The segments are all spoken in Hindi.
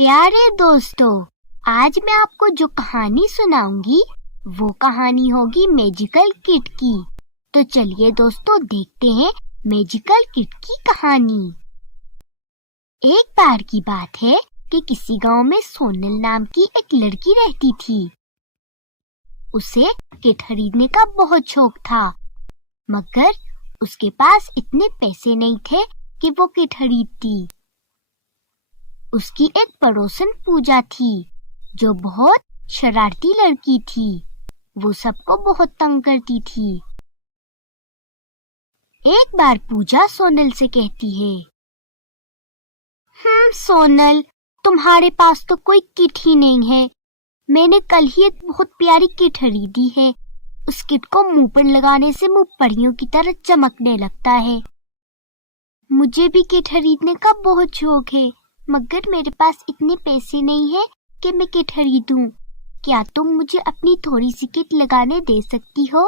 प्यारे दोस्तों, आज मैं आपको जो कहानी सुनाऊंगी वो कहानी होगी मैजिकल किट की। तो चलिए दोस्तों देखते हैं मैजिकल किट की कहानी। एक बार की बात है कि किसी गांव में सोनल नाम की एक लड़की रहती थी। उसे किट खरीदने का बहुत शौक था, मगर उसके पास इतने पैसे नहीं थे कि वो किट खरीदती। उसकी एक पड़ोसन पूजा थी जो बहुत शरारती लड़की थी। वो सबको बहुत तंग करती थी। एक बार पूजा सोनल से कहती है, सोनल, तुम्हारे पास तो कोई किट ही नहीं है। मैंने कल ही एक बहुत प्यारी किट खरीदी है। उस किट को मुंह पर लगाने से मुंह परियों की तरह चमकने लगता है। मुझे भी किट खरीदने का बहुत शौक है, मगर मेरे पास इतने पैसे नहीं है कि मैं किट खरीदूं। क्या तुम मुझे अपनी थोड़ी सी किट लगाने दे सकती हो?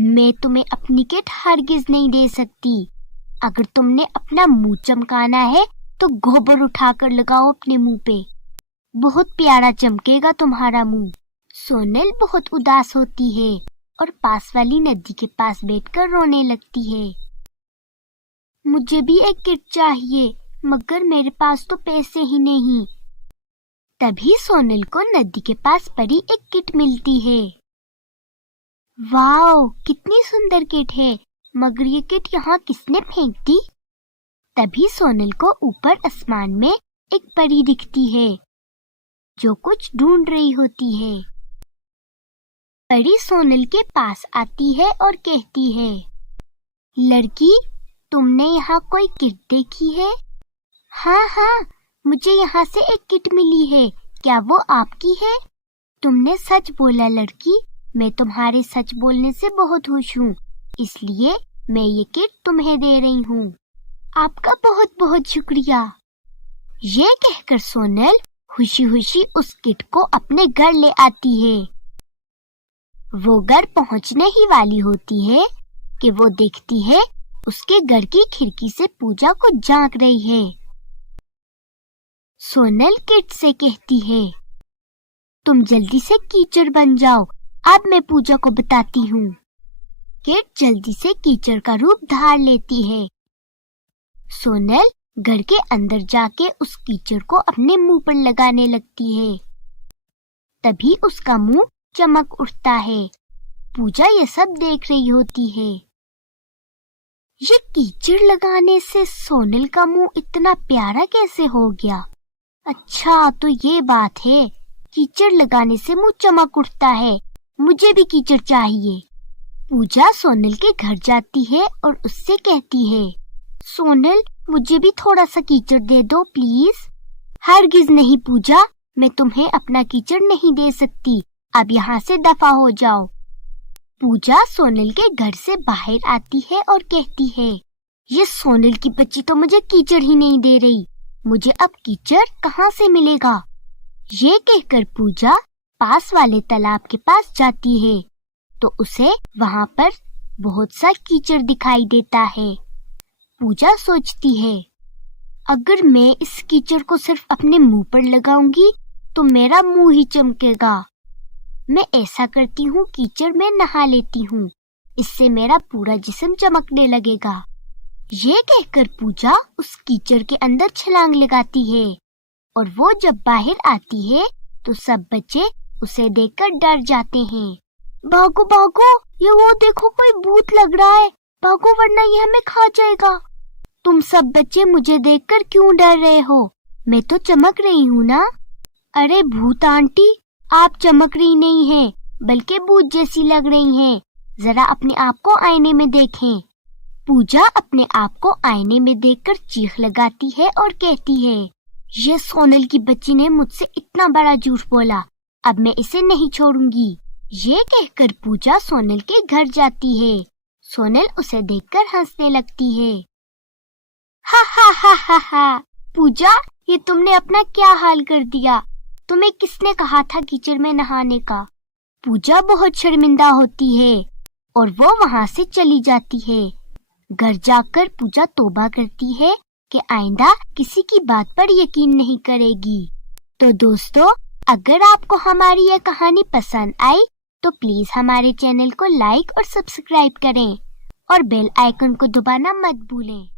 मैं तुम्हें अपनी किट हरगिज नहीं दे सकती। अगर तुमने अपना मुंह चमकाना है तो गोबर उठाकर लगाओ अपने मुंह पे। बहुत प्यारा चमकेगा तुम्हारा मुंह। सोनल बहुत उदास होती है और पास वाली नदी के पास बैठकर रोने लगती है। मुझे भी एक किट चाहिए, मगर मेरे पास तो पैसे ही नहीं। तभी सोनल को नदी के पास पड़ी एक किट मिलती है। वाओ, कितनी सुंदर किट है, मगर ये किट यहाँ किसने फेंक दी? तभी सोनल को ऊपर आसमान में एक परी दिखती है जो कुछ ढूंढ रही होती है। परी सोनल के पास आती है और कहती है, लड़की, तुमने यहाँ कोई किट देखी है? हाँ, मुझे यहाँ से एक किट मिली है। क्या वो आपकी है? तुमने सच बोला लड़की, मैं तुम्हारे सच बोलने से बहुत खुश हूँ, इसलिए मैं ये किट तुम्हें दे रही हूँ। आपका बहुत बहुत शुक्रिया। ये कहकर सोनल खुशी खुशी उस किट को अपने घर ले आती है। वो घर पहुँचने ही वाली होती है कि वो देखती है उसके घर की खिड़की से पूजा को झांक रही है। सोनल किट से कहती है, तुम जल्दी से कीचड़ बन जाओ, अब मैं पूजा को बताती हूँ। किट जल्दी से कीचड़ का रूप धार लेती है। सोनल घर के अंदर जाके उस कीचड़ को अपने मुंह पर लगाने लगती है। तभी उसका मुंह चमक उठता है। पूजा ये सब देख रही होती है। ये कीचड़ लगाने से सोनल का मुंह इतना प्यारा कैसे हो गया? अच्छा, तो ये बात है, कीचड़ लगाने से मुंह चमक उठता है। मुझे भी कीचड़ चाहिए। पूजा सोनल के घर जाती है और उससे कहती है, सोनल, मुझे भी थोड़ा सा कीचड़ दे दो प्लीज। हरगिज नहीं पूजा, मैं तुम्हें अपना कीचड़ नहीं दे सकती। अब यहाँ से दफा हो जाओ। पूजा सोनल के घर से बाहर आती है और कहती है, ये सोनल की बच्ची तो मुझे कीचड़ ही नहीं दे रही। मुझे अब कीचड़ कहाँ से मिलेगा? ये कहकर पूजा पास वाले तालाब के पास जाती है तो उसे वहाँ पर बहुत सा कीचड़ दिखाई देता है। पूजा सोचती है, अगर मैं इस कीचड़ को सिर्फ अपने मुंह पर लगाऊंगी तो मेरा मुंह ही चमकेगा। मैं ऐसा करती हूँ, कीचड़ में नहा लेती हूँ, इससे मेरा पूरा जिस्म चमकने लगेगा। ये कहकर पूजा उस कीचड़ के अंदर छलांग लगाती है और वो जब बाहर आती है तो सब बच्चे उसे देखकर डर जाते हैं। भागो भागो, ये वो देखो, कोई भूत लग रहा है, भागो वरना ये हमें खा जाएगा। तुम सब बच्चे मुझे देखकर क्यों डर रहे हो? मैं तो चमक रही हूँ ना। अरे भूत आंटी, आप चमक रही नहीं हैं, बल्कि भूत जैसी लग रही हैं। जरा अपने आप को आईने में देखें। पूजा अपने आप को आईने में देखकर चीख लगाती है और कहती है, ये सोनल की बच्ची ने मुझसे इतना बड़ा झूठ बोला, अब मैं इसे नहीं छोड़ूंगी। ये कहकर पूजा सोनल के घर जाती है। सोनल उसे देखकर हंसने लगती है। हा, पूजा, ये तुमने अपना क्या हाल कर दिया? तुम्हें किसने कहा था कीचड़ में नहाने का? पूजा बहुत शर्मिंदा होती है और वो वहाँ से चली जाती है। घर जाकर पूजा तौबा करती है कि आइंदा किसी की बात पर यकीन नहीं करेगी। तो दोस्तों, अगर आपको हमारी यह कहानी पसंद आई तो प्लीज हमारे चैनल को लाइक और सब्सक्राइब करें और बेल आइकन को दबाना मत भूलें।